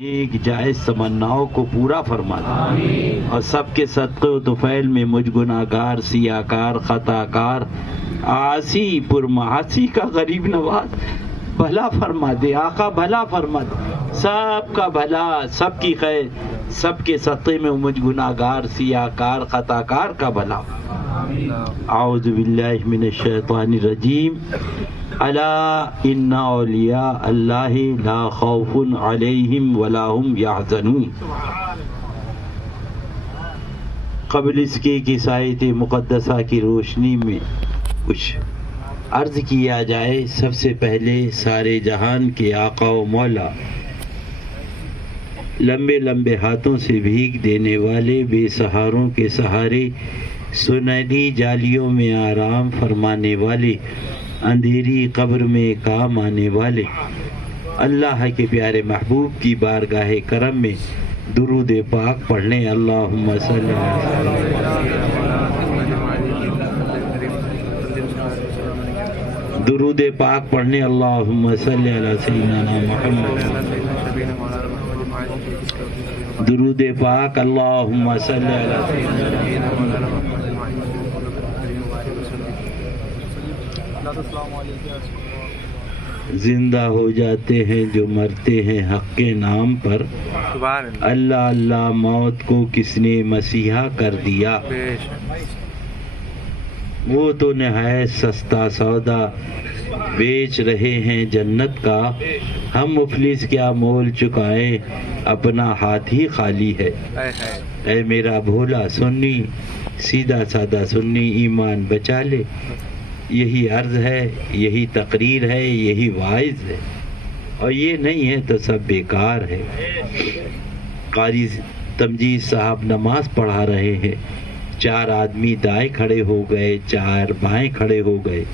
ایک جائز تمناؤں کو پورا فرما دے اور سب کے صدقے و طفیل میں مجھ گناہگار سیاکار خطاکار عاصی پرمعاصی کا غریب نواز بھلا فرما دے آقا، بھلا فرما دے، سب کا بھلا، سب کی خیر، سب کے صدقے میں مجھ گناہگار سیاکار خطاکار کا بھلا۔ اعوذ باللہ من الشیطان الرجیم۔ الا ان اولیاء اللہ لا خوف علیہم ولا هم یحزنون۔ قبل اس کے کہ آیت مقدسہ کی روشنی میں کچھ عرض کیا جائے، سب سے پہلے سارے جہان کے آقا و مولا، لمبے لمبے ہاتھوں سے بھیگ دینے والے، بے سہاروں کے سہارے، سنہری جالیوں میں آرام فرمانے والے، اندھیری قبر میں کام آنے والے، اللہ کے پیارے محبوب کی بارگاہ کرم میں درود پاک پڑھنے۔ اللہم صلی درود پاک پڑھنے۔ اللہم صلی علی سیدنا محمد۔ درود پاک۔ اللہم صلی علی سیدنا محمد۔ زندہ ہو جاتے ہیں جو مرتے ہیں حق کے نام پر، اللہ اللہ موت کو کس نے مسیحا کر دیا، وہ تو نہایت سستا سودا بیچ رہے ہیں جنت کا، ہم مفلس کیا مول چکائیں اپنا ہاتھ ہی خالی ہے۔ اے میرا بھولا سنی، سیدھا سادہ سنی، ایمان بچا لے، یہی عرض ہے، یہی تقریر ہے، یہی واعظ ہے، اور یہ نہیں ہے تو سب بیکار ہے۔ قاری تمجید صاحب نماز پڑھا رہے ہیں، 4 آدمی دائیں کھڑے ہو گئے، 4 بائیں کھڑے ہو گئے،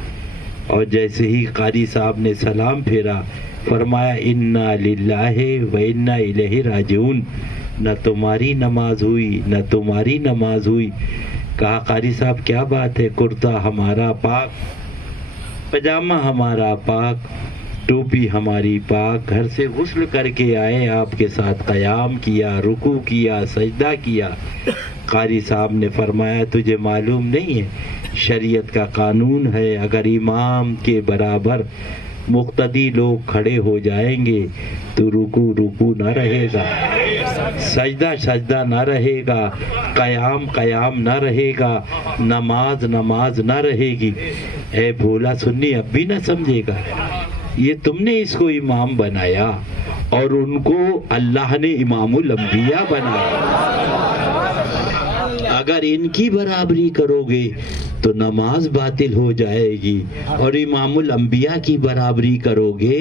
اور جیسے ہی قاری صاحب نے سلام پھیرا، فرمایا انا للہ و انا الیہ راجعون، نہ تمہاری نماز ہوئی نہ تمہاری نماز ہوئی۔ کہا قاری صاحب کیا بات ہے، کرتا ہمارا پاک، پجامہ ہمارا پاک، ٹوپی ہماری پاک، گھر سے غسل کر کے آئے، آپ کے ساتھ قیام کیا، رکوع کیا، سجدہ کیا۔ قاری صاحب نے فرمایا تجھے معلوم نہیں ہے، شریعت کا قانون ہے، اگر امام کے برابر مقتدی لوگ کھڑے ہو جائیں گے تو رکوع رکوع نہ رہے گا، سجدہ سجدہ نہ رہے گا، قیام قیام نہ رہے گا، نماز نماز نہ رہے گی۔ اے بھولا سنی اب بھی نہ سمجھے گا، یہ تم نے اس کو امام بنایا اور ان کو اللہ نے امام الانبیاء بنایا، اگر ان کی برابری کرو گے تو نماز باطل ہو جائے گی، اور امام الانبیاء کی برابری کرو گے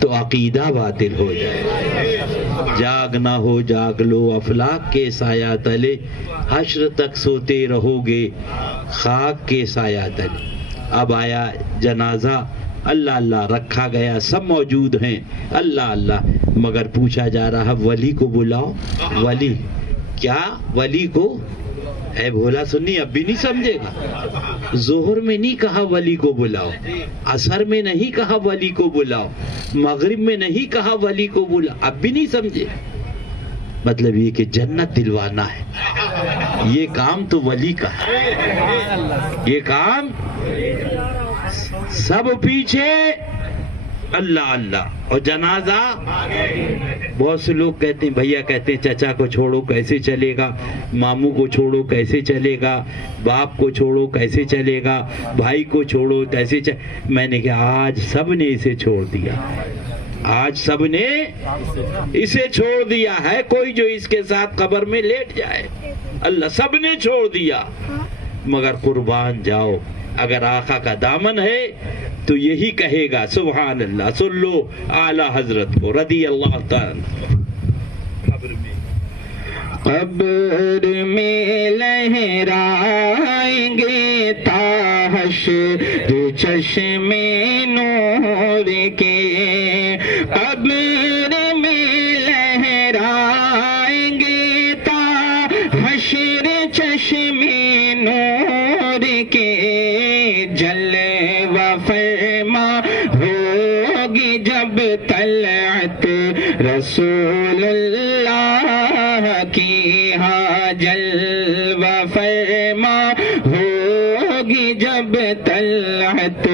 تو عقیدہ باطل ہو جائے گا۔ جاگنا ہو جاگ لو افلاک کے سایہ تلے، حشر تک سوتے رہو گے خاک کے سایہ تلے۔ اب آیا جنازہ، اللہ اللہ رکھا گیا، سب موجود ہیں، اللہ اللہ، مگر پوچھا جا رہا ولی کو بلاؤ، ولی کیا، ولی کو؟ اے بھولا سنی اب بھی نہیں سمجھے گا، ظہر میں نہیں کہا ولی کو بلاؤ، عصر میں نہیں کہا ولی کو بلاؤ، مغرب میں نہیں کہا ولی کو بلاؤ، اب بھی نہیں سمجھے؟ مطلب یہ کہ جنت دلوانا ہے، یہ کام تو ولی کا ہے، یہ کام سب پیچھے اللہ اللہ، اور جنازہ بہت سے لوگ کہتے ہیں، بھیا کہتے ہیں چچا کو چھوڑو کیسے چلے گا، ماموں کو چھوڑو کیسے چلے گا، باپ کو چھوڑو کیسے چلے گا، بھائی کو چھوڑو کیسے میں نے کہا آج سب نے اسے چھوڑ دیا، آج سب نے اسے چھوڑ دیا ہے، کوئی جو اس کے ساتھ قبر میں لیٹ جائے، اللہ سب نے چھوڑ دیا، مگر قربان جاؤ، اگر آقا کا دامن ہے تو یہی کہے گا سبحان اللہ، صلو اعلی حضرت کو رضی اللہ تعالی۔ قبر میں لہرائیں گے تا حشر چشم نور کے، قبر میں لہرائیں گے تا حشر چشم نور کے، جلوہ فرما ہوگی جب طلعت رسول اللہ اللہ کی ہاں جلوہ فرما ہوگی جب طلعت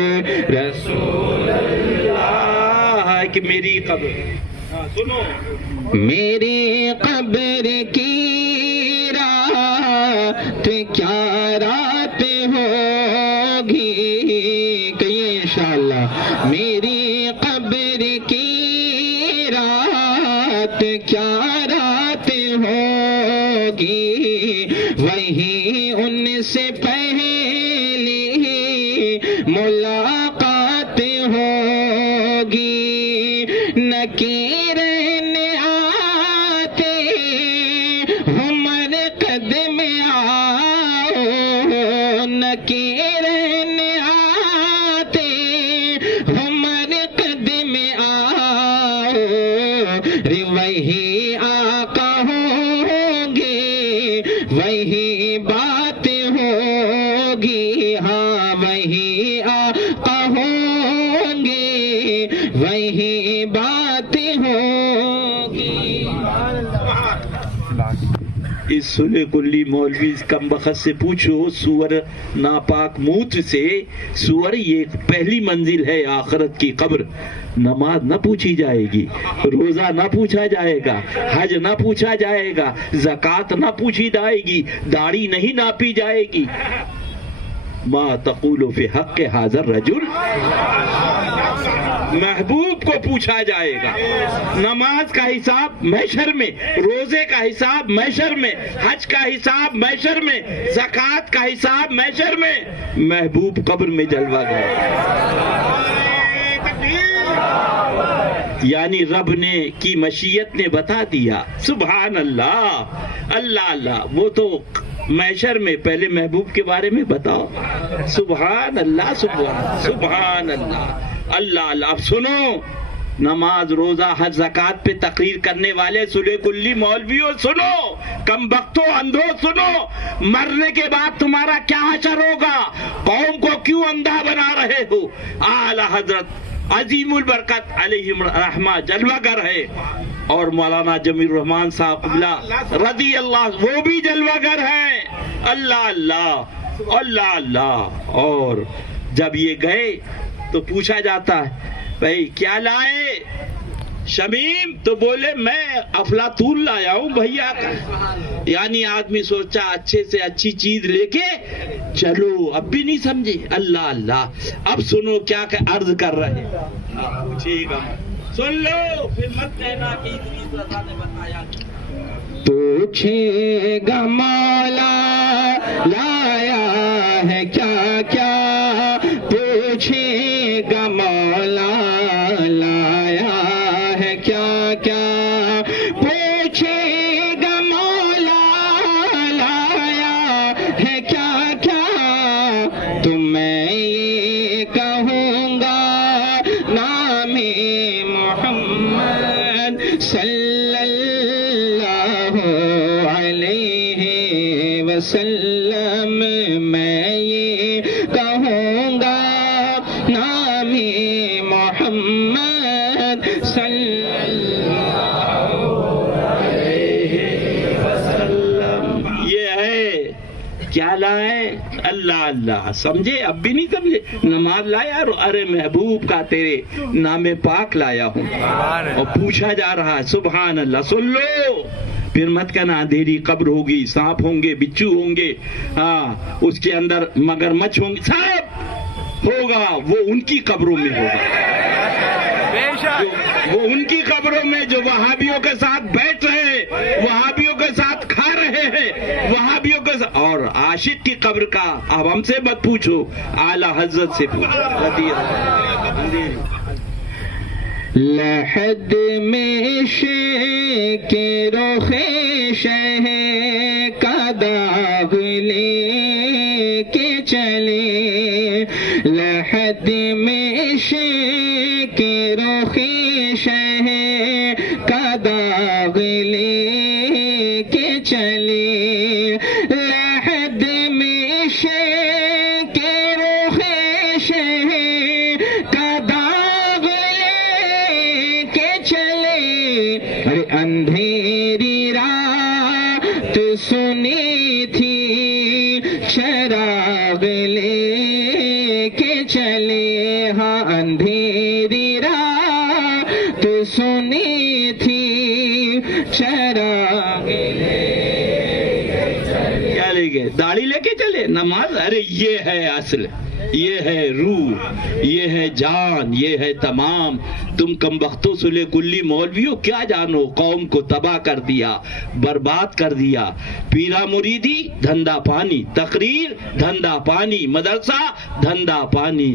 رسول اللہ کہ میری قبر سنو میری قبر کی رات کیا رات ہوگی کہیے انشاءاللہ میری قبر کی رات کیا رات ہوگی وہی ان سے پہلی ملاقات ہوگی نکیر وہی آقا ہوں گے وہی بات ہوگی ہاں وہی آقا ہوں گے وہی بات ہوگی. اس سلح کلی مولوی کم بخت سے پوچھو سور ناپاک موت سے سور یہ پہلی منزل ہے آخرت کی قبر. نماز نہ پوچھی جائے گی روزہ نہ پوچھا جائے گا حج نہ پوچھا جائے گا زکوٰۃ نہ پوچھی جائے گی داڑھی نہیں ناپی جائے گی. ما تقول فی حق حاضر رجل محبوب کو پوچھا جائے گا. نماز کا حساب محشر میں روزے کا حساب محشر میں حج کا حساب محشر میں زکوٰۃ کا حساب محشر میں محبوب قبر میں جلوہ گئے. یعنی رب نے کی مشیت نے بتا دیا. سبحان اللہ اللہ اللہ. وہ تو محشر میں پہلے محبوب کے بارے میں بتاؤ. سبحان اللہ سبحان اللہ اللہ اللہ. اب سنو نماز روزہ حج زکوٰۃ پہ تقریر کرنے والے سلح کلی مولویوں سنو کم بختو اندھو سنو. مرنے کے بعد تمہارا کیا حشر ہوگا قوم کو کیوں اندھا بنا رہے ہو. اعلی حضرت عظیم البرکت علیہ رحمہ جلوہ گر ہے اور مولانا جمیل الرحمان صاحب قبلہ رضی اللہ وہ بھی جلوہ گر ہیں. اللہ اللہ اللہ اللہ. اور جب یہ گئے تو پوچھا جاتا ہے بھائی کیا لائے شمیم تو بولے میں افلاطون لایا ہوں بھیا کا. یعنی آدمی سوچا اچھے سے اچھی چیز لے کے چلو اب بھی نہیں سمجھے. اللہ اللہ. اب سنو کیا عرض کر رہے سن لو پھر مت کہنا کہ ادریس رضا نے بتایا. پوچھے گا مولا لایا ہے کیا کیا پوچھے گا مولا لایا ہے کیا کیا پوچھے گا مولا لایا ہے کیا کیا تو میں یہ کہوں گا نام محمد صلی اللہ علیہ وسلم. میں یہ کہوں گا نام محمد صلی اللہ علیہ وسلم. یہ ہے کیا لائے اللہ اللہ. سمجھے اب بھی نہیں سمجھے. نماز لایا ارے محبوب کا تیرے نام پاک لایا ہوں اور پوچھا جا رہا ہے. سبحان اللہ. سن لو پھر مت کہنا اندھیری قبر ہوگی سانپ ہوں گے بچھو ہوں گے ہاں اس کے اندر مگرمچھ ہوں گے سب ہوگا. وہ ان کی قبروں میں ہوگا وہ ان کی قبروں میں جو وہابیوں کے ساتھ بیٹھ رہے ہیں وہابیوں کے ساتھ کھا رہے ہیں وہابیوں کے ساتھ. اور عاشق کی قبر کا اب ہم سے مت پوچھو اعلی حضرت سے پوچھو. لحد میں کے رخ شہ کا داغ لے کے چلے. لحد میں کے رخ شہ کا داغ لے کے چلے. لحد میں کے رخ شہ کا داغ لے کے چلے. ارے اندھے سنی تھی چراغ لے کے چلے ہاں اندھیری راہ تو سنی تھی چراغ کیا لے گئے؟ داڑھی لے کے چلے نماز. ارے یہ ہے اصل، یہ ہے روح، یہ ہے جان، یہ ہے تمام. تم کم بختوں سلے کلی مولویوں کیا جانو، قوم کو تباہ کر دیا، برباد کر دیا. پیرا مریدی دھندا پانی، تقریر دھندا پانی، مدرسہ دھندا پانی.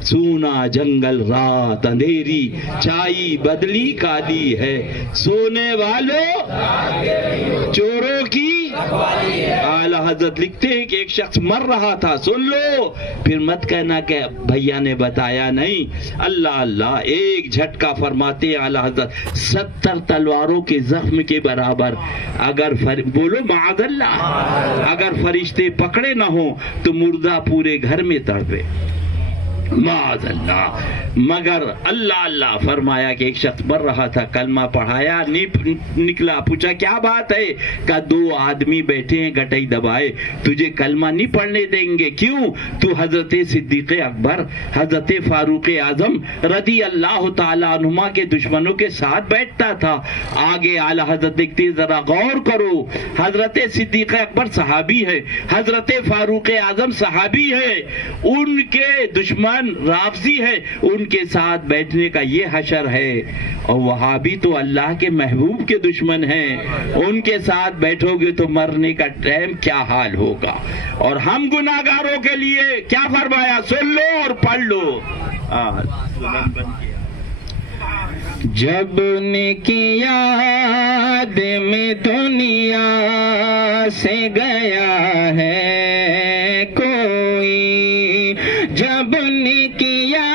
سونا جنگل رات اندھیری، چائی بدلی کالی ہے. سونے والوں چوروں کی اعلی حضرت لکھتے ہیں کہ ایک شخص مر رہا تھا، سن لو، پھر مت کہنا کہ بھیا نے بتایا نہیں. اللہ اللہ، ایک جھٹکا فرماتے ہیں اعلی حضرت 70 تلواروں کے زخم کے برابر. اگر بولو معاذ اللہ، اگر فرشتے پکڑے نہ ہوں تو مردہ پورے گھر میں تڑپے، معاذ اللہ. مگر اللہ اللہ فرمایا کہ ایک شخص مر رہا تھا، کلمہ پڑھایا، نکلا، پوچھا کیا بات ہے؟ کہ 2 آدمی بیٹھے ہیں گٹئی دبائے، تجھے کلمہ نہیں پڑھنے دیں گے. کیوں؟ تو حضرت صدیق اکبر، حضرت فاروق اعظم رضی اللہ تعالیٰ عنہما کے دشمنوں کے ساتھ بیٹھتا تھا. آگے اعلی حضرت دیکھتے، ذرا غور کرو، حضرت صدیق اکبر صحابی ہے، حضرت فاروق اعظم صحابی ہے، ان کے دشمن رافضی ہے، ان کے ساتھ بیٹھنے کا یہ حشر ہے. اور وہابی تو اللہ کے محبوب کے دشمن ہیں، ان کے ساتھ بیٹھو گے تو مرنے کا ٹائم کیا حال ہوگا. اور ہم گناہگاروں کے لیے کیا فرمایا؟ سن لو اور پڑھ لو. جب نے کیا یاد میں دنیا سے گیا ہے کوئی، جب نے کیا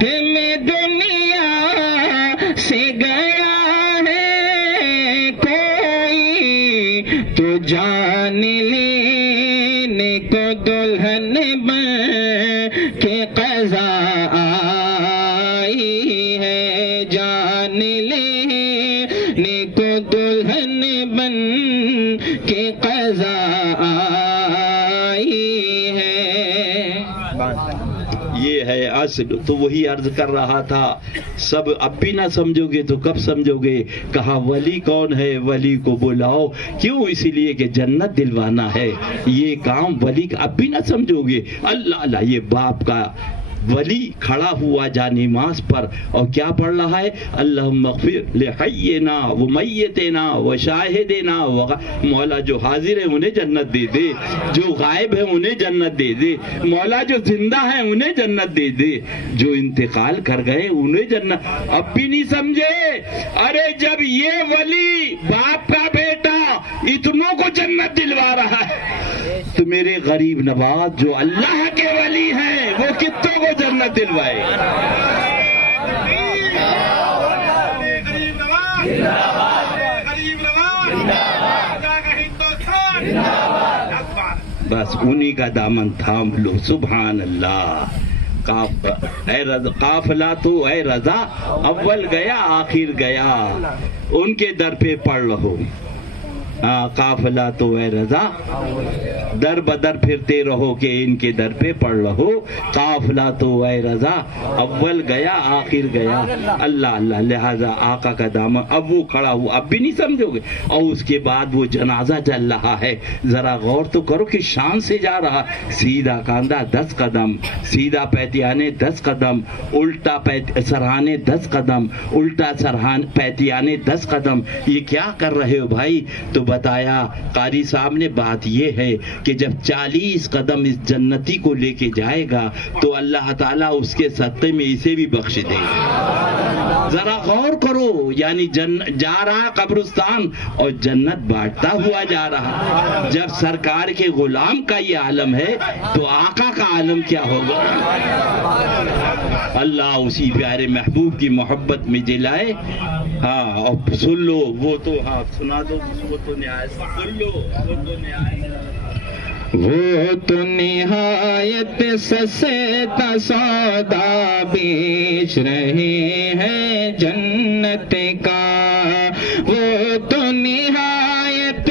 دل میں دنیا سے گیا ہے کوئی، تو جان لینے کو دلہن بن کے قضا آئی ہے، جان لینے کو دلہن بن کے قضا آئی ہے. یہ ہے اصل. تو وہی عرض کر رہا تھا، سب اب بھی نہ سمجھو گے تو کب سمجھو گے؟ کہا ولی کون ہے؟ ولی کو بلاؤ. کیوں؟ اسی لیے کہ جنت دلوانا ہے. یہ کام ولی کا اب بھی نہ سمجھو گے. اللہ اللہ، یہ باپ کا ولی کھڑا ہوا جا نماز پر اور کیا پڑھ رہا ہے؟ اللہم اغفر لحینا و میتنا و شاہدنا. مولا جو حاضر ہے انہیں جنت دے دے، جو غائب ہے انہیں جنت دے دے. مولا جو زندہ ہے انہیں جنت دے دے، جو انتقال کر گئے انہیں جنت. اب بھی نہیں سمجھے؟ ارے جب یہ ولی باپ کا بیٹا اتنوں کو جنت دلوا رہا ہے تو میرے غریب نواز جو اللہ کے ولی ہیں وہ کتوں کو جنت دلوائے. بس انہی کا دامن تھام لو. سبحان اللہ. قافلہ تو اے رضا اول گیا آخر گیا، ان کے در پہ پڑھ رہو. قافلہ تو اے رضا در بدر پھرتے رہو کہ ان کے در پہ پڑھ رہو. قافلہ تو اے رضا اول گیا آخر گیا. اللہ اللہ. لہذا آقا کا دامن. اب وہ کھڑا ہوا، اب بھی نہیں سمجھو گے. اور اس کے بعد وہ جنازہ چل رہا ہے. ذرا غور تو کرو کہ شان سے جا رہا. سیدھا کاندھا 10 قدم، سیدھا پیتیانے 10 قدم، الٹا سرہانے 10 قدم، الٹا پیتیانے 10 قدم. یہ کیا کر رہے ہو بھائی؟ تو بتایا قاری صاحب نے بات یہ ہے کہ جب 40 قدم اس جنتی کو لے کے جائے گا تو اللہ تعالیٰ اس کے صدقے میں اسے بھی بخش دے گا. ذرا غور کرو، یعنی جا رہا قبرستان اور جنت بانٹتا ہوا جا رہا. جب سرکار کے غلام کا یہ عالم ہے تو آقا کا عالم کیا ہوگا؟ اللہ اسی پیارے محبوب کی محبت میں جلائے. ہاں اور سن لو وہ تو، ہاں سنا دو وہ تو نہایت. سن لو وہ تو نہایت، وہ تو نہایت سستا سودا بیچ رہے ہیں جنت کا. وہ تو نہایت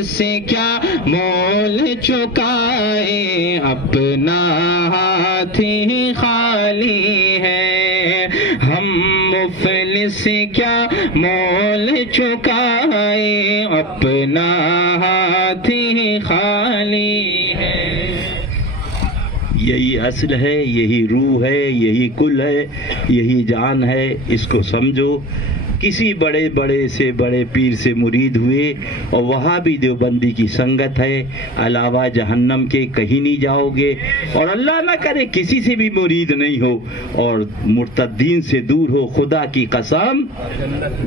مفلس کیا مول چکائے اپنا ہاتھ ہی خالی ہے ہم مفلس کیا مول چکائے اپنا ہاتھ ہی خالی ہے یہی اصل ہے یہی روح ہے یہی کل ہے یہی جان ہے اس کو سمجھو کسی بڑے بڑے سے بڑے پیر سے مرید ہوئے اور وہاں بھی دیوبندی کی سنگت ہے علاوہ جہنم کے کہیں نہیں جاؤ گے اور اللہ نہ کرے کسی سے بھی مرید نہیں ہو اور مرتدین سے دور ہو خدا کی قسم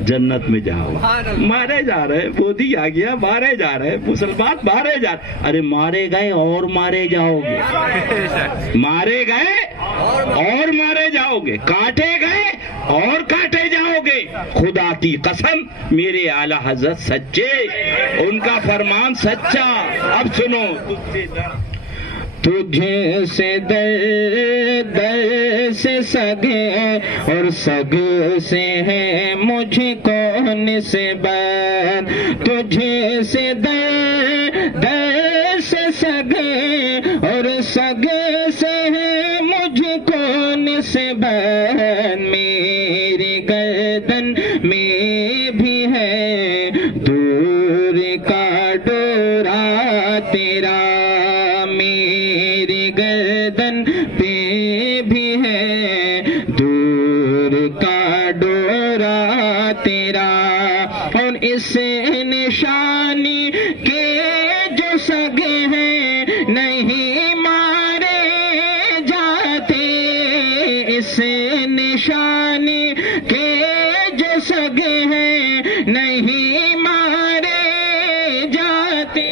جنت میں جاؤ مارے جا رہے مودی آ گیا مارے جا رہے مسلمان مارے جا رہے ارے مارے گئے اور مارے جاؤ گے مارے گئے اور مارے جاؤ گے کاٹے گئے اور کاٹے جاؤ گے خدا کی قسم میرے اعلیٰ حضرت سچے ان کا فرمان سچا اب سنو تجھے سے در سے سگے اور سگ سے ہے مجھ کو نسبت تجھے سے در سے سگے اور سگ سے ہے مجھ کو نسبت میری گردن میں بھی ہے دور کا ڈورا تیرا میری گردن پہ بھی ہے دور کا ڈورا تیرا اور اس نشانی کے جو سگے ہیں نہیں مارے جاتے اس نشانی کے جو سگے ہیں نہیں مارے جاتے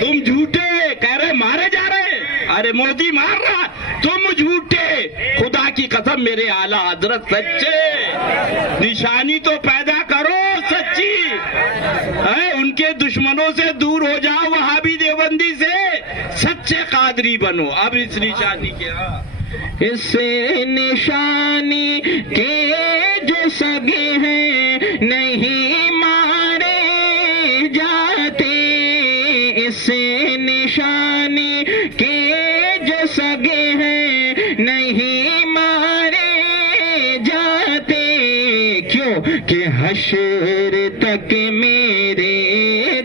تم جھوٹے کہہ رہے مارے جا رہے ارے مودی مار رہا تم جھوٹے خدا کی قسم میرے اعلیٰ حضرت سچے نشانی تو پیدا کرو سچی ان کے دشمنوں سے دور ہو جاؤ وہابی دیوبندی سے سچے قادری بنو اب اس نشانی کیا اس نشانی کے جو سگے ہیں نہیں مارے جاتے اس نشانی کے جو سگے ہیں نہیں مارے جاتے کیوں کہ حشر تک میرے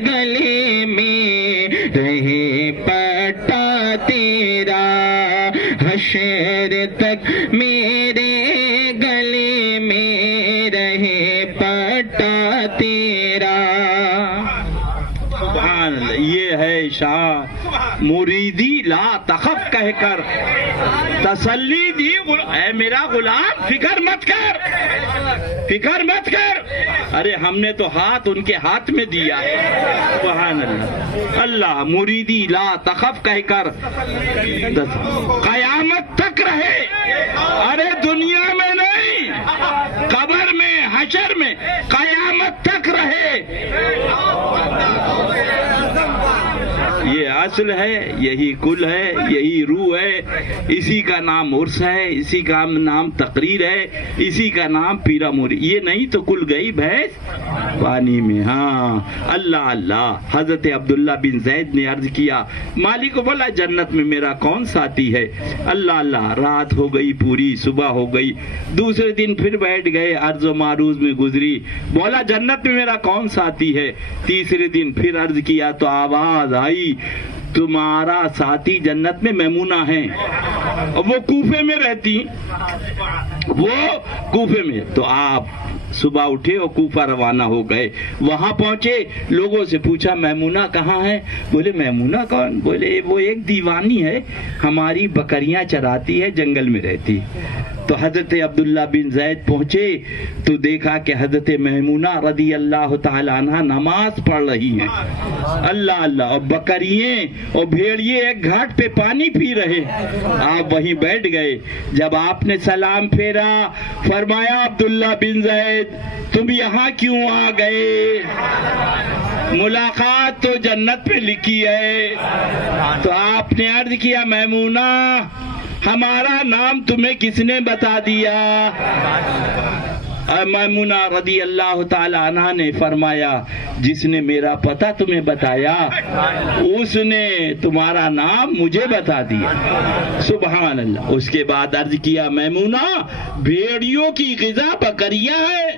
گلے میں رہے پٹا تیرا حشر تک میرے گلے میں رہے پٹا تیرا سبحان اللہ یہ ہے شاہ مریدی لا تخف کہہ کر تسلی دی اے میرا غلام فکر مت کر ارے ہم نے تو ہاتھ ان کے ہاتھ میں دیا سبحان اللہ اللہ مریدی لا تخف کہہ کر قیامت تک رہے ارے دنیا میں نہیں قبر میں حشر میں قیامت تک رہے یہ اصل ہے یہی کل ہے یہی روح ہے اسی کا نام عرس ہے اسی کا نام تقریر ہے اسی کا نام پیرا موری یہ نہیں تو کل گئی بھینس پانی میں ہاں اللہ اللہ حضرت عبداللہ بن زید نے عرض کیا مالک کو بولا جنت میں میرا کون ساتھی ہے اللہ اللہ رات ہو گئی پوری صبح ہو گئی دوسرے دن پھر بیٹھ گئے عرض و معروض میں گزری بولا جنت میں میرا کون ساتھی ہے تیسرے دن پھر عرض کیا تو آواز آئی تمہارا ساتھی جنت میں میمونہ ہے وہ کوفے میں رہتی تو آپ صبح اٹھے اور کوفہ روانہ ہو گئے وہاں پہنچے لوگوں سے پوچھا میمونہ کہاں ہے بولے میمونہ کون بولے وہ ایک دیوانی ہے ہماری بکریاں چراتی ہے جنگل میں رہتی تو حضرت عبداللہ بن زید پہنچے تو دیکھا کہ حضرت میمونہ رضی اللہ تعالی عنہ نماز پڑھ رہی ہیں اللہ اللہ اور بکریے اور بھیڑیے ایک گھاٹ پہ پانی پی رہے آپ وہیں بیٹھ گئے جب آپ نے سلام پھیرا فرمایا عبداللہ بن زید تم یہاں کیوں آ گئے ملاقات تو جنت پہ لکھی ہے تو آپ نے عرض کیا میمونہ ہمارا نام تمہیں کس نے بتا دیا میمونہ رضی اللہ تعالی عنہ نے فرمایا جس نے میرا پتہ تمہیں بتایا اس نے تمہارا نام مجھے بتا دیا. سبحان اللہ. اس کے بعد عرض کیا میمونہ بھیڑیوں کی غذا بکریاں ہیں,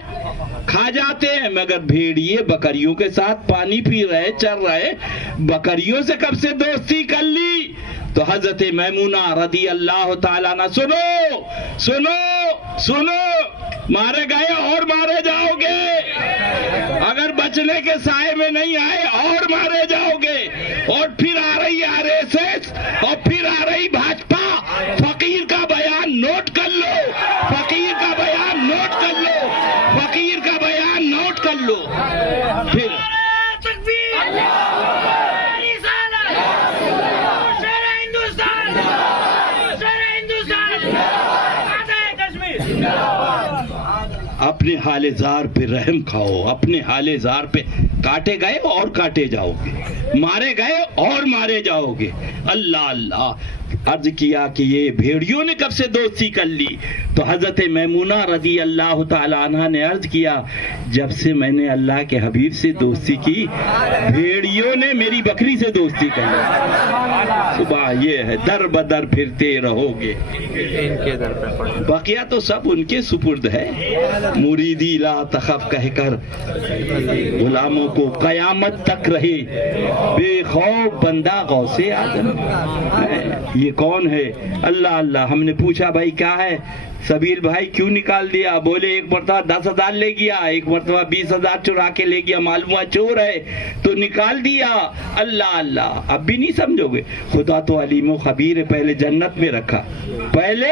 کھا جاتے ہیں, مگر بھیڑیے بکریوں کے ساتھ پانی پی رہے, چل رہے, بکریوں سے کب سے دوستی کر لی؟ تو حضرت میمونہ رضی اللہ تعالیٰ عنہ سنو مارے گئے اور مارے جاؤ گے, اگر بچنے کے سائے میں نہیں آئے اور مارے جاؤ گے. اور پھر آ رہی RSS اور پھر آ رہی بھاجپا. فقیر کا بیان نوٹ کر لو, فقیر کا بیان نوٹ کر لو, فقیر کا بیان نوٹ کر لو. پھر اپنے حال زار پہ رحم کھاؤ, اپنے حال زار پہ. کاٹے گئے اور کاٹے جاؤ گے, مارے گئے اور مارے جاؤ گے. اللہ اللہ. عرض کیا کہ یہ بھیڑیوں نے کب سے دوستی کر لی؟ تو حضرت میمونہ رضی اللہ تعالی عنہ نے عرض کیا جب سے میں نے اللہ کے حبیب سے دوستی کی بھیڑیوں نے میری بکری سے دوستی کر لی. صبح یہ ہے در بدر پھرتے رہو گے, بقیہ تو سب ان کے سپرد ہے. مریدی لا تخف کہہ کر غلاموں کو قیامت تک رہے بے خوف بندہ غوث اعظم. یہ کون ہے؟ اللہ اللہ. ہم نے پوچھا بھائی کیا ہے؟ سبیل بھائی کیوں نکال دیا؟ بولے ایک مرتبہ 10,000 لے گیا, ایک مرتبہ 20,000 چرا کے لے گیا, معلوم ہوا چور ہے تو نکال دیا. اللہ اللہ. اب بھی نہیں سمجھو گے؟ خدا تو علیم و خبیر ہے, پہلے جنت میں رکھا, پہلے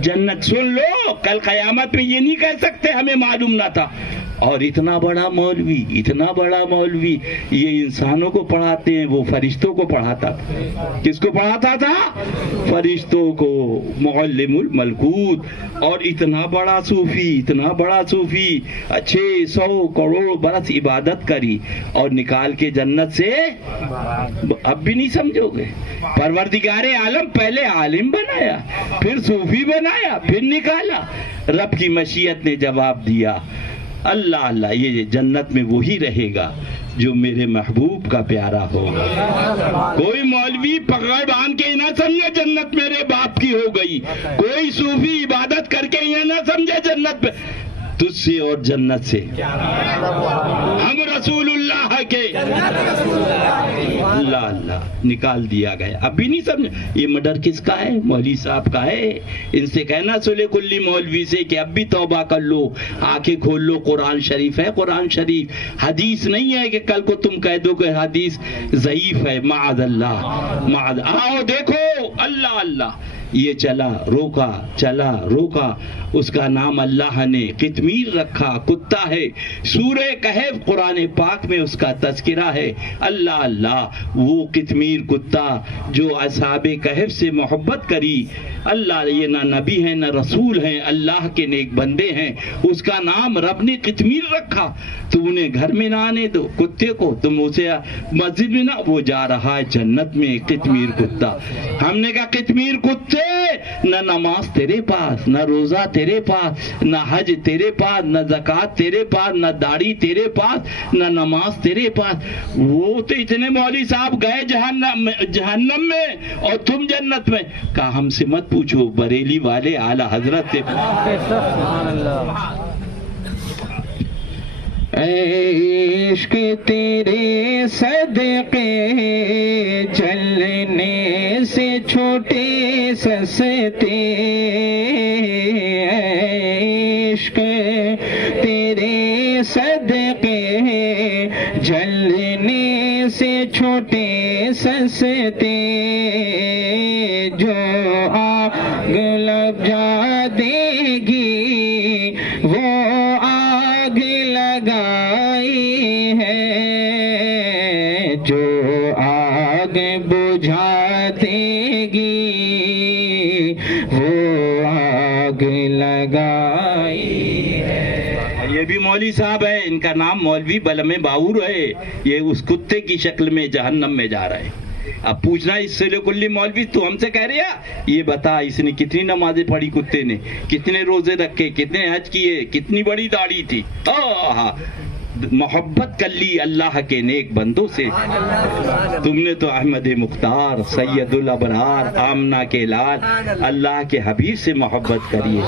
جنت. سن لو, کل قیامت میں یہ نہیں کہہ سکتے ہمیں معلوم نہ تھا. اور اتنا بڑا مولوی, اتنا بڑا مولوی, یہ انسانوں کو پڑھاتے ہیں, وہ فرشتوں کو پڑھاتا تھا. کس کو پڑھاتا تھا؟ فرشتوں کو. معلم الملکوت. اور اتنا بڑا صوفی, اتنا بڑا صوفی 600 کروڑ برس عبادت کری اور نکال کے جنت سے. اب بھی نہیں سمجھو گے؟ پروردگار عالم پہلے عالم بنایا, پھر صوفی بنایا, پھر نکالا. رب کی مشیت نے جواب دیا. اللہ اللہ. یہ جنت میں وہی رہے گا جو میرے محبوب کا پیارا ہوگا. کوئی مولوی پکڑ باندھ کے نہ سمجھے جنت میرے باپ کی ہو گئی, کوئی صوفی عبادت کر کے یہ نہ سمجھے جنت پہ تجھ سے اور جنت سے ہم رسول اللہ کے. اللہ اللہ. نکال دیا گیا. اب بھی نہیں سمجھے؟ یہ مڈر کس کا ہے؟ مولوی صاحب کا ہے. ان سے کہنا سلے کلی مولوی سے کہ اب بھی توبہ کر لو, آنکھیں کھول لو. قرآن شریف ہے, قرآن شریف. حدیث نہیں ہے کہ کل کو تم کہہ دو کہ حدیث ضعیف ہے. معاذ اللہ, معاذ. آؤ دیکھو. اللہ اللہ. یہ چلا روکا, چلا روکا. اس کا نام اللہ نے قطمیر رکھا, کتا ہے. سورہ کہف قرآن پاک میں اس کا تذکرہ ہے. اللہ اللہ. وہ قطمیر کتا جو اصحاب کہف سے محبت کری. اللہ, یہ نہ نبی ہیں نہ رسول ہیں, اللہ کے نیک بندے ہیں. اس کا نام رب نے قطمیر رکھا. تو انہیں گھر میں نہ آنے دو کتے کو, تم اسے مسجد میں نہ. وہ جا رہا ہے جنت میں قطمیر کتا. ہم نے کہا قطمیر کتے, نہ نماز تیرے پاس, نہ روزہ تیرے پاس, نہ حج تیرے پاس, نہ زکوٰۃ تیرے پاس, نہ داڑھی تیرے پاس, نہ نماز تیرے پاس. وہ تو اتنے مولوی صاحب گئے جہنم میں اور تم جنت میں. کہا ہم سے مت پوچھو, بریلی والے اعلی حضرت سے. عشق تیرے صدقے چلنے سے چھوٹے سستے. عشق تیرے صدقے جلنے سے چھوٹے سستے. جو آگ لگ جا دے گی وہ آگ لگائی ہے, جو آگ بجھا دے گی وہ آگ لگائی ہے. یہ بھی مولوی صاحب ہے, ان کا نام مولوی بلم باور ہے. یہ اس کتے کی شکل میں جہنم میں جا رہے ہیں. اب پوچھنا اس سے کلی مولوی تو ہم سے کہہ رہے ہیں یہ بتا اس نے کتنی نمازیں پڑھی کتے نے, کتنے روزے رکھے, کتنے حج کیے, کتنی بڑی داڑھی تھی. محبت کر لی اللہ کے نیک بندوں سے. تم نے تو احمد مختار, سید الابرار, آمنہ کے لال, اللہ کے حبیب سے محبت کریے.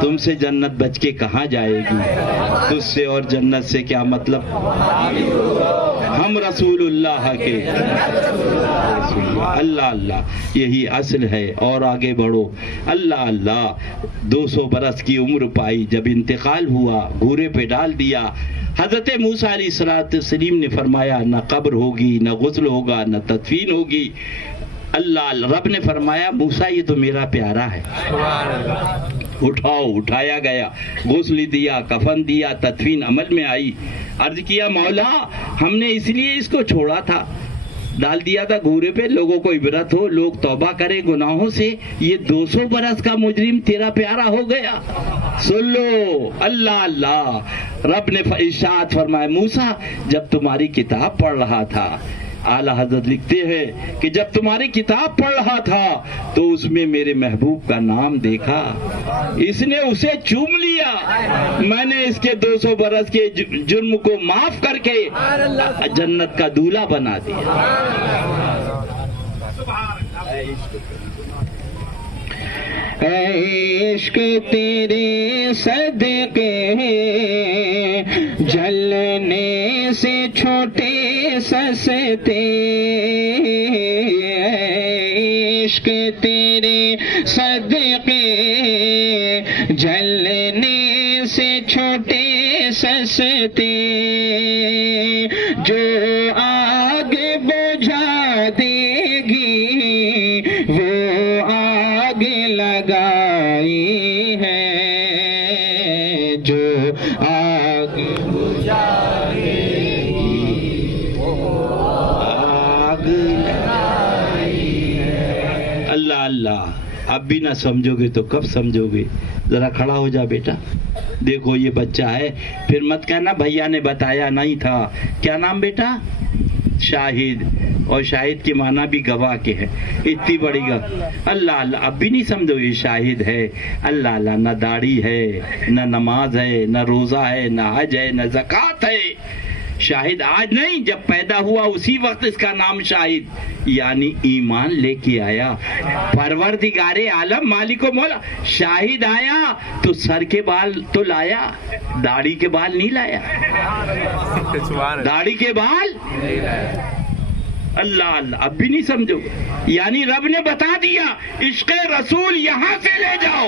تم سے جنت بچ کے کہاں جائے گی, تجھ سے اور جنت سے کیا مطلب. ہم رسول اللہ کے, اللہ اللہ یہی اصل ہے. اور آگے بڑھو. اللہ اللہ 200 برس کی عمر پائی, جب انتقال ہوا گھوڑے پہ ڈال دیا. حضرت موسیٰ علیہ السلام نے فرمایا نہ قبر ہوگی, نہ غسل ہوگا, نہ تدفین ہوگی. اللہ رب نے فرمایا موسیٰ یہ تو میرا پیارا ہے, اٹھاؤ. اٹھایا گیا, غسل دیا, کفن دیا, تدفین عمل میں آئی. عرض کیا مولا ہم نے اس لیے اس کو چھوڑا تھا, ڈال دیا تھا گھوڑے پہ, لوگوں کو عبرت ہو, لوگ توبہ کرے گناہوں سے. یہ 200 برس کا مجرم تیرا پیارا ہو گیا. سن لو. اللہ اللہ رب نے ارشاد فرمایا موسیٰ جب تمہاری کتاب پڑھ رہا تھا, اعلیٰ حضرت لکھتے ہیں کہ جب تمہاری کتاب پڑھ رہا تھا تو اس میں میرے محبوب کا نام دیکھا, اس نے اسے چوم لیا. میں نے اس کے 200 برس کے جرم کو معاف کر کے جنت کا دولہا بنا دیا. عشق تیرے صدقے جلنے سے چھوٹے سستے, عشق تیرے صدقے جلنے سے چھوٹے سستے, جو آگ بجھا دے گی وہ آگ لگائی ہے, جو آگ بجھائے گی وہ آگ لگائی ہے. اللہ اللہ اب بھی نہ سمجھو گے تو کب سمجھو گے. ذرا کھڑا ہو جا بیٹا. دیکھو یہ بچہ ہے, پھر مت کہنا بھیا نے بتایا نہیں تھا. کیا نام بیٹا؟ شاہد. اور شاہد کے معنی بھی گواہ کے ہے. اتنی بڑی اللہ اللہ اب بھی نہیں سمجھو یہ شاہد ہے. اللہ اللہ نہ داڑھی ہے, نہ نماز ہے, نہ روزہ ہے, نہ حج ہے, نہ زکوٰۃ ہے. شاہد آج نہیں, جب پیدا ہوا اسی وقت اس کا نام شاہد, یعنی ایمان لے کے آیا. پروردگار عالم مالک و مولا. شاہد آیا تو سر کے بال تو لایا, داڑھی کے بال نہیں لایا. داڑھی کے بال اللہ اللہ اب بھی نہیں سمجھو. یعنی رب نے بتا دیا عشق رسول یہاں سے لے جاؤ,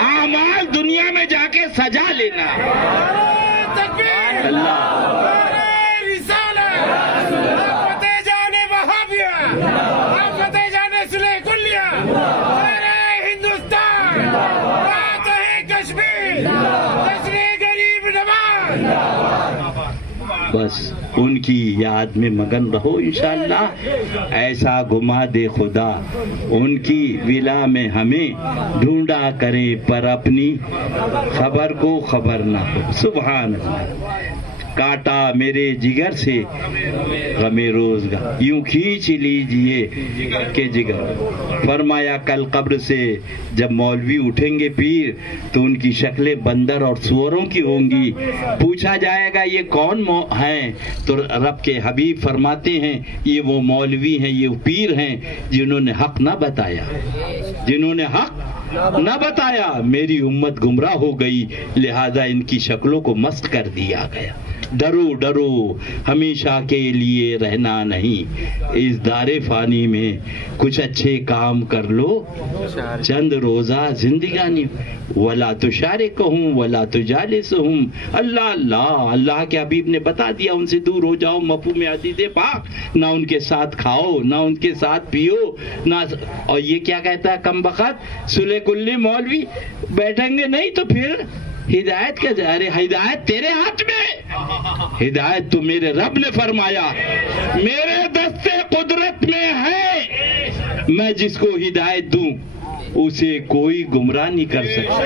اعمال دنیا میں جا کے سجا لینا. اللہ بس ان کی یاد میں مگن رہو انشاءاللہ. ایسا گما دے خدا ان کی ولا میں ہمیں, ڈھونڈا کرے پر اپنی خبر کو خبر نہ ہو. سبحان اللہ. کاٹا میرے جگر سے غم روزگار, یوں کھینچ لیجئے کہ جگر. فرمایا کل قبر سے جب مولوی اٹھیں گے پیر تو ان کی شکلیں بندر اور سوروں کی ہوں گی. پوچھا جائے گا یہ کون ہیں, تو رب کے حبیب فرماتے ہیں یہ وہ مولوی ہیں, یہ پیر ہیں جنہوں نے حق نہ بتایا, جنہوں نے حق نہ بتایا. میری امت گمراہ ہو گئی لہذا ان کی شکلوں کو مسخ کر دیا گیا. ڈرو ڈرو ہمیشہ کے لیے رہنا نہیں, اس دار فانی میں کچھ اچھے کام کر لو, چند روزہ زندگانی. ولا تشارکہم ولا تجالسہم. اللہ اللہ اللہ کے حبیب نے بتا دیا ان سے دور ہو جاؤ. مفہوم حدیث پاک, نہ ان کے ساتھ کھاؤ, نہ ان کے ساتھ پیو, نہ. اور یہ کیا کہتا ہے کم بخت سلے کلی مولوی بیٹھیں گے نہیں تو پھر ہدایت کا ارے ہدایت تیرے ہاتھ میں, ہدایت تو میرے رب نے فرمایا میرے دستے قدرت میں ہے, میں جس کو ہدایت دوں اسے کوئی گمراہ نہیں کر سکتا,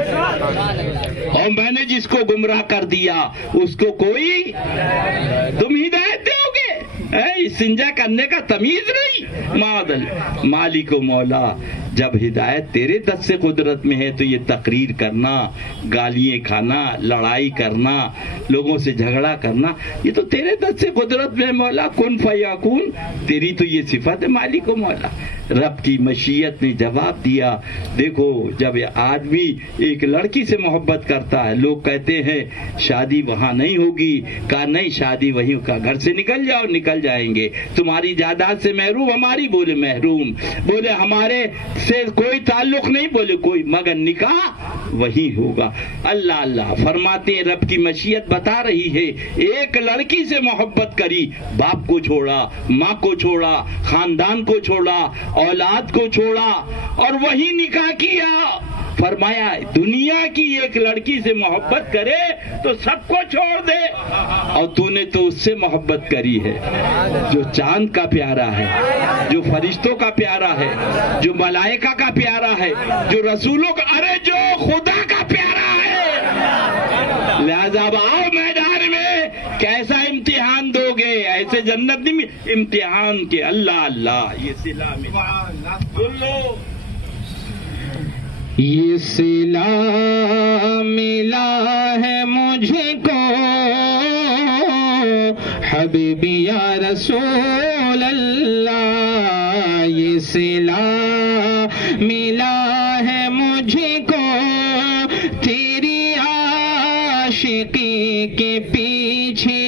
اور میں نے جس کو گمراہ کر دیا اس کو کوئی. تم ہدایت دو گے استنجا کرنے کا تمیز نہیں. معدل مالک و مولا جب ہدایت تیرے دست سے قدرت میں ہے تو یہ تقریر کرنا, گالیاں کھانا, لڑائی کرنا, لوگوں سے جھگڑا کرنا, یہ تو تیرے دست سے قدرت میں ہے مولا. کن فیکون, تیری تو یہ صفت ہے مالک و مولا. رب کی مشیت نے جواب دیا. دیکھو جب یہ آدمی ایک لڑکی سے محبت کرتا ہے, لوگ کہتے ہیں شادی وہاں نہیں ہوگی, کہا نہیں شادی وہیں کا, گھر سے نکل جاؤ, نکل جائیں گے. تمہاری جائیداد سے محروم, ہماری بولے محروم, بولے ہمارے سے کوئی تعلق نہیں, بولے کوئی, مگر نکاح وہی ہوگا. اللہ اللہ فرماتے ہیں رب کی مشیت بتا رہی ہے. ایک لڑکی سے محبت کری, باپ کو چھوڑا, ماں کو چھوڑا, خاندان کو چھوڑا, اولاد کو چھوڑا اور وہی نکاح کیا. فرمایا دنیا کی ایک لڑکی سے محبت کرے تو سب کو چھوڑ دے, اور تو نے تو اس سے محبت کری ہے جو چاند کا پیارا ہے, جو فرشتوں کا پیارا ہے, جو ملائکہ کا پیارا ہے, جو رسولوں کا, ارے جو خدا کا پیارا ہے. لہذا اب آؤ میدان میں, کیسا امتحان دو گے, ایسے جنت نہیں امتحان کے. اللہ اللہ یہ صلہ سن لو, یہ صلہ ملا ہے مجھ کو حبیبی یا رسول اللہ. یہ صلہ ملا ہے مجھ کو تیری عاشقی کے پیچھے.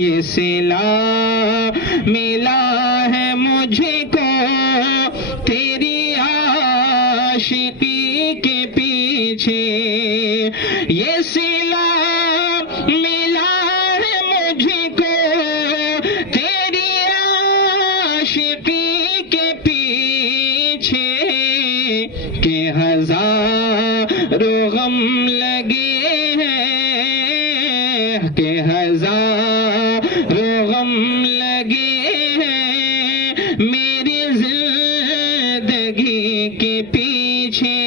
یہ صلہ ملا ہے مجھ کو تیری عاشقی کے پیچھے. یہ صلہ ملا ہے مجھ کو تیری عاشقی کے پیچھے کہ ہزاروں غم لگے ہیں, کہ ہزاروں غم لگے ہیں میری زندگی کے پیچھے,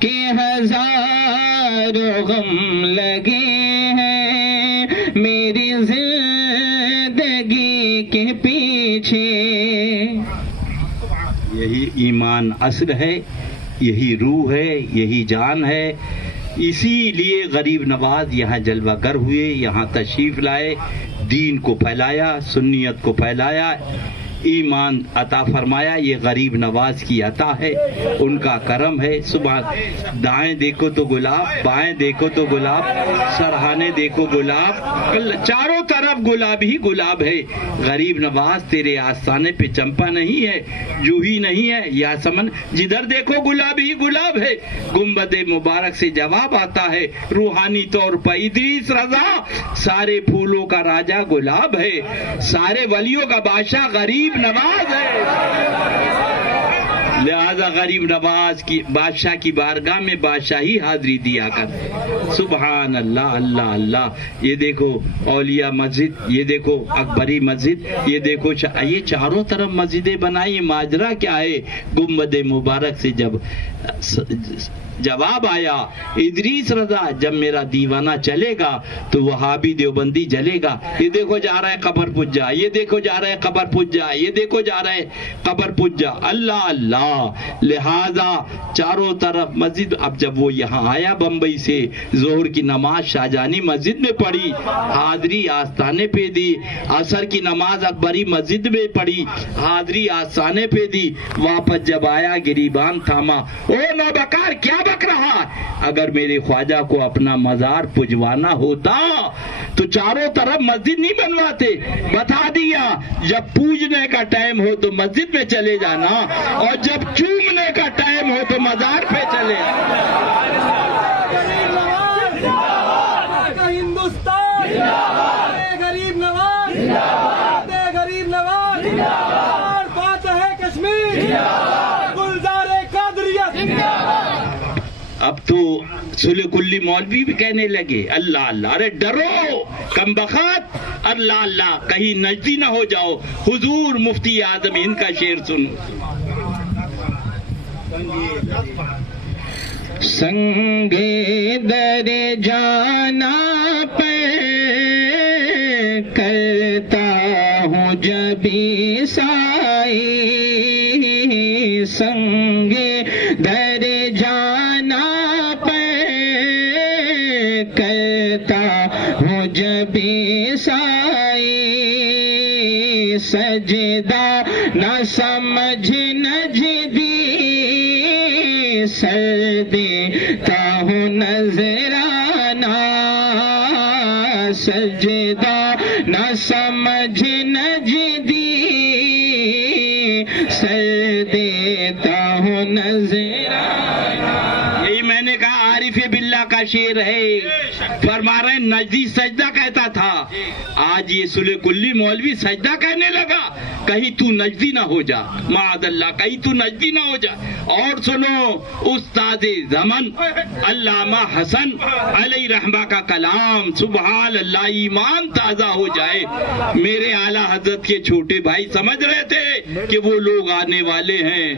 کہ ہزاروں غم لگے ہیں میری زندگی کے پیچھے. یہی ایمان اصل ہے, یہی روح ہے, یہی جان ہے. اسی لیے غریب نواز یہاں جلوہ گر ہوئے, یہاں تشریف لائے, دین کو پھیلایا, سنیت کو پھیلایا, ایمان عطا فرمایا. یہ غریب نواز کی عطا ہے, ان کا کرم ہے. صبح دائیں دیکھو تو گلاب, بائیں دیکھو تو گلاب, سرہانے دیکھو گلاب, چاروں طرف گلاب ہی گلاب ہے. غریب نواز تیرے آستانے پہ چمپا نہیں ہے, جوہی نہیں ہے, یاسمن, جدھر دیکھو گلاب ہی گلاب ہے. گنبد مبارک سے جواب آتا ہے روحانی طور پر ادریس رضا سارے پھولوں کا راجا گلاب ہے, سارے ولیوں کا بادشاہ غریب نواز ہے. لہذا غریب نواز کی بادشاہ کی بارگاہ میں بادشاہی حاضری دیا کر. سبحان اللہ اللہ اللہ. یہ دیکھو اولیاء مسجد, یہ دیکھو اکبری مسجد, یہ دیکھو یہ چاروں طرف مسجدیں بنائی. ماجرا کیا ہے؟ گنبد مبارک سے جب جواب آیا ادریس رضا جب میرا دیوانہ چلے گا تو وہابی دیوبندی جلے گا. یہ دیکھو جا رہا ہے قبر پجا, یہ دیکھو جا رہا ہے قبر پجا, یہ دیکھو جا رہا ہے قبر پجا. اللہ اللہ. لہذا چاروں طرف مسجد. اب جب وہ یہاں آیا بمبئی سے, ظہر کی نماز شاہجہانی مسجد میں پڑھی, حاضری آستانے پہ دی. عصر کی نماز اکبری مسجد میں پڑھی, حاضری آستانے پہ دی. واپس جب آیا گریبان تھاما, او نابکار کیا بک رہا ہے؟ اگر میرے خواجہ کو اپنا مزار پجوانا ہوتا تو چاروں طرف مسجد نہیں بنواتے. بتا دیا جب پوجنے کا ٹائم ہو تو مسجد میں چلے جانا, اور جب چومنے کا ٹائم ہو تو مزار پہ چلے ہندوستان غریب نواز, غریب نواز, فاتح کشمیر, گلزار قادریت. اب تو سلح کلی مولوی بھی کہنے لگے اللہ اللہ. ارے ڈرو کم بخت, اللہ اللہ کہیں نجدی نہ ہو جاؤ. حضور مفتی اعظم ہند کا شعر سنو. سنگے در جانا پہ کرتا گے در جانا پر کرتا ہوں جب سائی سجدہ نہ سمجھ نجدی سر دیتا ہوں نذرانہ سجدہ نہ سمجھ نجدی سر دیتا ہوں نذرانہ. یہی میں نے کہا عارف باللہ کا شعر ہے. فرما رہے ہیں نجدی سجدہ کہتا تھا، آج یہ سلح کلی مولوی سجدہ کہنے لگا. کہیں تو نجدی نہ ہو جا، معاذ اللہ کہیں تو نجدی نہ ہو جا. اور سنو استاد زمن علامہ حسن علیہ رحمہ کا کلام، سبحان اللہ، ایمان تازہ ہو جائے. میرے اعلیٰ حضرت کے چھوٹے بھائی سمجھ رہے تھے کہ وہ لوگ آنے والے ہیں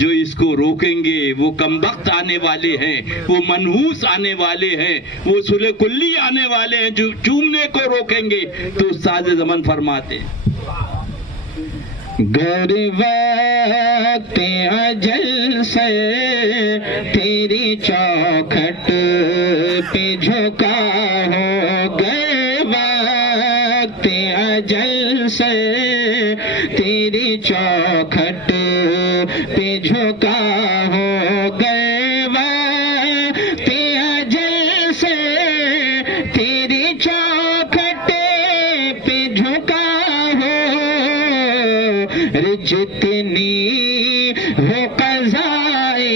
جو اس کو روکیں گے، وہ کمبخت آنے والے ہیں، وہ منحوس آنے والے ہیں، وہ صلح کلی آنے والے ہیں جو چومنے کو روکیں گے. تو استاد زمن فرماتے ہیں گر وقت اجل سے تیری چوکھٹ پہ جھکا ہو، گر وقت اجل سے تیری چوکھٹ پہ جھکا ہو، گر وقت اجل سے تیری چوکھٹ پہ جھکا ہو، جتنی ہو قضائے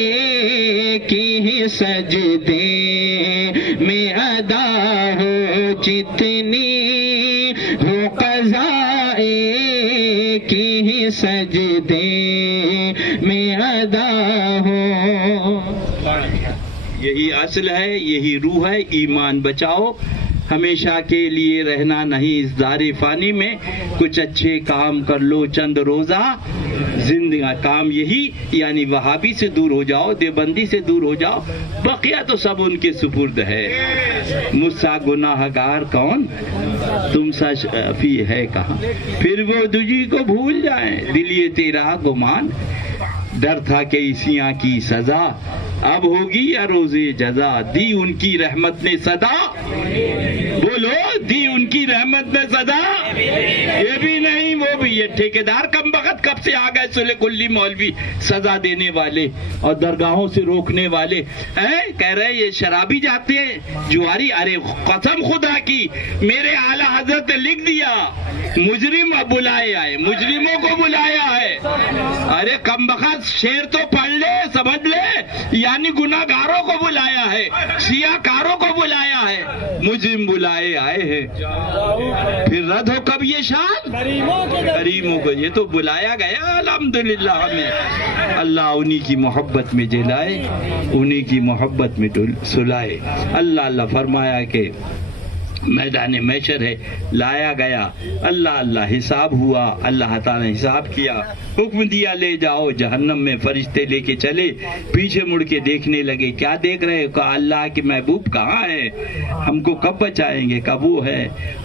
کی سجدے میں ادا ہو، جتنی ہو قضائے کی سجدے میں ادا ہو. یہی اصل ہے، یہی روح ہے. ایمان بچاؤ، ہمیشہ کے لیے رہنا نہیں اس دار فانی میں. کچھ اچھے کام کر لو، چند روزہ زندگی کام یہی، یعنی وہابی سے دور ہو جاؤ، دیوبندی سے دور ہو جاؤ، بقیہ تو سب ان کے سپرد ہے. مجھ سا گناہ گار کون، تم سا شفیع ہے کہاں، پھر وہ تجھی کو بھول جائیں، دل یہ تیرا گمان، ڈر تھا کہ اسیاں کی سزا اب ہوگی یا روزے جزا، دی ان کی رحمت نے صدا، بولو دی ان کی رحمت نے صدا. یہ بھی نہیں وہ بھی، یہ ٹھیکیدار کم بخت کب سے آ گئے صلح کلی مولوی، سزا دینے والے اور درگاہوں سے روکنے والے. کہہ رہے یہ شرابی جاتے ہیں جواری. ارے قسم خدا کی میرے اعلیٰ حضرت نے لکھ دیا مجرم بلائے آئے، مجرموں کو بلایا ہے. ارے کم بخت شعر تو پڑھ لے، سمجھ لے، یعنی گناہ گاروں کو بلایا ہے، سیاہ کاروں کو بلایا ہے، مجرم بلائے آئے ہیں. پھر رد ہو کب یہ شان، کریموں کو. یہ تو بلایا گیا الحمدللہ ہمیں. اللہ انہی کی محبت میں جلائے، انہی کی محبت میں سلائے. اللہ فرمایا کہ میدان محشر ہے، لایا گیا، اللہ حساب ہوا، اللہ تعالیٰ نے حساب کیا، حکم دیا لے جاؤ جہنم میں. فرشتے لے کے چلے، پیچھے مڑ کے دیکھنے لگے. کیا دیکھ رہے ہو؟ کہا اللہ کے محبوب کہاں ہے، ہم کو کب بچائیں گے. کب وہ ہے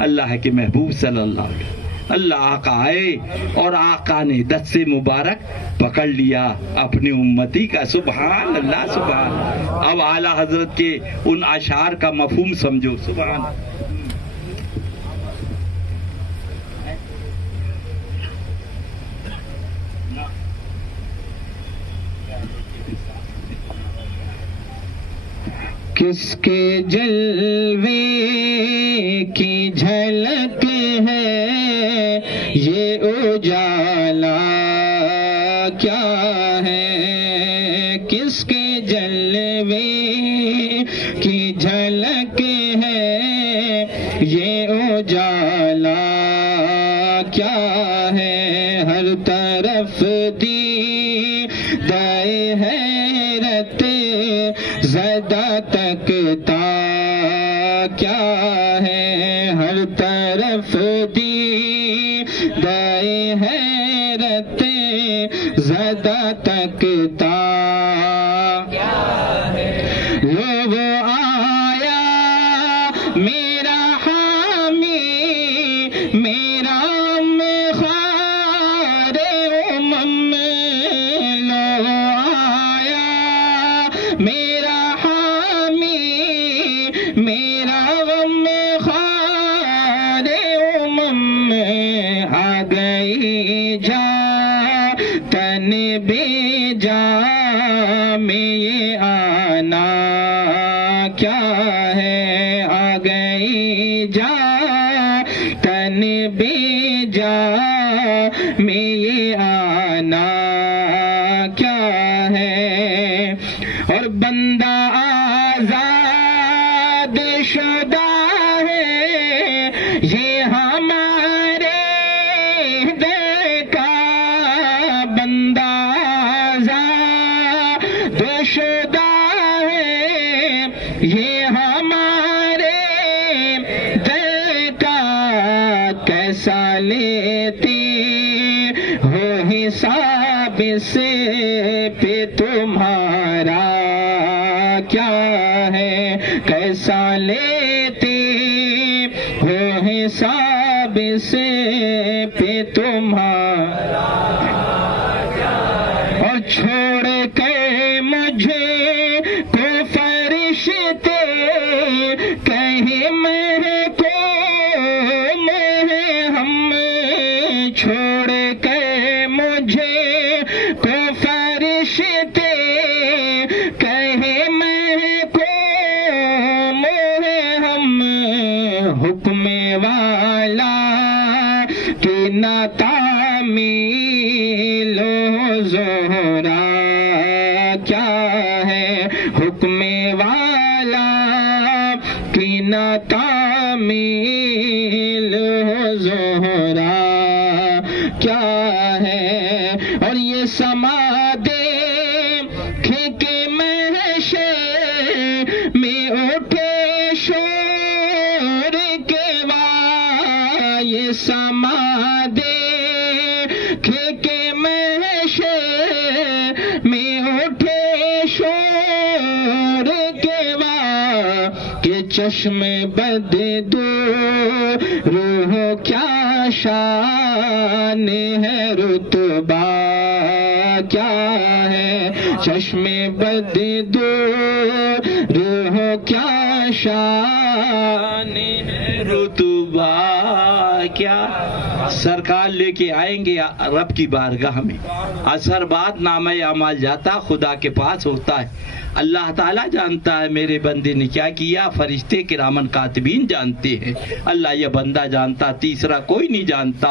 اللہ کے محبوب صلی اللہ علیہ وسلم. اللہ آقا آئے اور آقا نے دست سے مبارک پکڑ لیا اپنی امتی کا. سبحان اللہ سبحان. اب اعلیٰ حضرت کے ان اشعار کا مفہوم سمجھو. سبحان. کس کے جلوے کی جھلک ہے یہ اجالا کیا ہے، کس کے جلوے کی جھلک ہے یہ اجالا کیا ہے. ہر طرف دیدۂ حیرت زدہ تکتا کیا ہے، ہر طرف دیدۂ حیرت زدہ تکتا کیا ہے. لو آیا میرا حامی، میرا مخار امم، لو جا میں یہ آنا کیا ہے، آ گئی جا تن بھی جا میں یہ آنا کیا ہے، اور بندہ آزاد شدہ ہے یہ ہمارے دل کا، بندہ آزاد شدہ ہے یہ ہمارے دل کا، کیسا لیتی ہو حساب سے پہ تمہارا کیا ہے، کیسا لیتی ہو حساب سے پہ تمہارا، اور چھوڑ کے مجھے کو فرشتے کہیں محکوم ہیں ہم، چھوڑ کے مجھے کو فرشتے کہیں محکوم ہیں ہم، حکم والا کی نہ تعمیل و زہرا کیا ہے، حکم والا کی نہ تعمیل و زہرا کیا ہے، اور یہ سما دیکھ کے محشر میں اٹھے شور کے وا، یہ سما دیکھ کے محشر میں اٹھے شور کے وا، کہ چشم بد دو روح کیا شان ہے، رتبہ کیا ہے، چشم بد دو روح کیا شان ہے، رتبہ کیا، سرکار لے کے آئیں گے رب کی بارگاہ میں، اثر بعد نامہ اعمال جاتا خدا کے پاس ہوتا ہے، اللہ تعالیٰ جانتا ہے میرے بندے نے کیا کیا، فرشتے کرامن کاتبین جانتے ہیں، اللہ یہ بندہ جانتا، تیسرا کوئی نہیں جانتا۔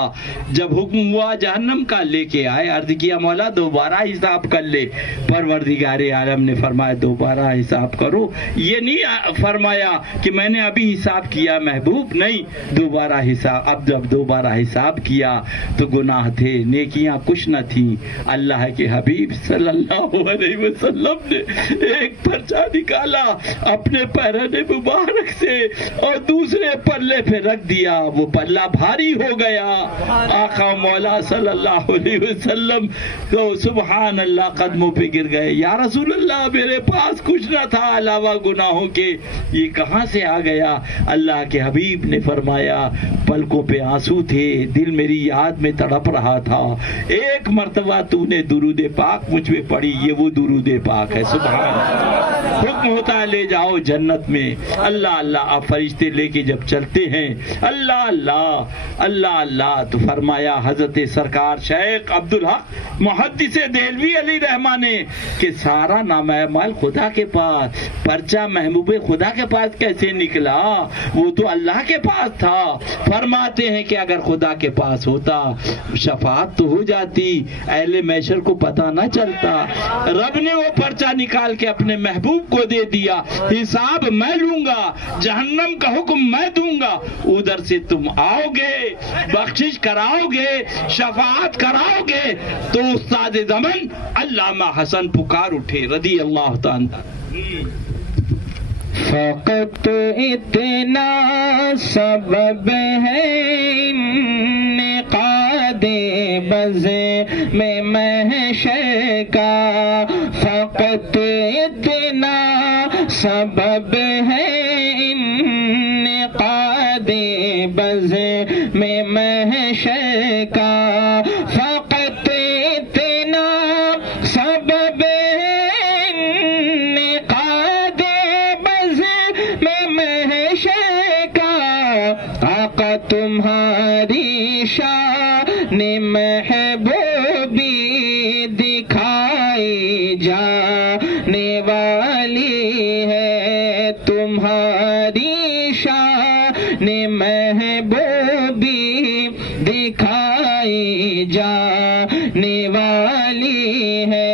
جب حکم ہوا جہنم کا لے کے آئے، عرض کیا مولا دوبارہ حساب کر لے، پروردگار عالم نے فرمایا دوبارہ حساب کرو، یہ نہیں فرمایا کہ میں نے ابھی حساب کیا محبوب، نہیں، دوبارہ حساب، اب جب دوبارہ حساب کیا تو گناہ تھے، نیکیاں کچھ نہ تھیں، اللہ کے حبیب صلی اللہ علیہ وسلم نے ایک پرچہ نکالا اپنے پیرانے مبارک سے اور دوسرے پلے پہ رکھ دیا، وہ پلہ بھاری ہو گیا، آقا مولا صلی اللہ علیہ وسلم تو سبحان اللہ قدموں پہ گر گئے، یا رسول اللہ میرے پاس کچھ نہ تھا علاوہ گناہوں کے، یہ کہاں سے آ گیا؟ اللہ کے حبیب نے فرمایا پلکوں پہ آنسو تھے، دل میری یاد میں تڑپ رہا تھا، ایک مرتبہ تو نے درود پاک مجھ پہ پڑھی، یہ وہ درود پاک ہے، سبحان حکم ہوتا ہے لے جاؤ جنت میں، اللہ اللہ، آپ فرشتے لے کے جب چلتے ہیں اللہ اللہ اللہ اللہ، تو فرمایا حضرت سرکار شیخ عبدالحق محدث دہلوی علی رحمہ نے کہ سارا نامہ اعمال خدا کے پاس، پرچہ محبوب خدا کے پاس کیسے نکلا؟ وہ تو اللہ کے پاس تھا۔ فرماتے ہیں کہ اگر خدا کے پاس ہوتا شفاعت تو ہو جاتی، اہل محشر کو پتہ نہ چلتا، رب نے وہ پرچہ نکال کے اپنے محبوب کو دے دیا، حساب میں لوں گا، جہنم کا حکم میں دوں گا، ادھر سے تم آؤ گے، بخشش کراؤ گے، شفاعت کراؤ گے، تو استاد زمن علامہ حسن پکار اٹھے رضی اللہ تعالی۔ فقط اتنا سبب ہے انعقاد بز میں محشر کا، فقط اتنا سبب ہے انعقاد بز میں محشر کا، فقط اتنا سبب آقا تمہاری شان محبوبی دکھائی کھائی جانے والی ہے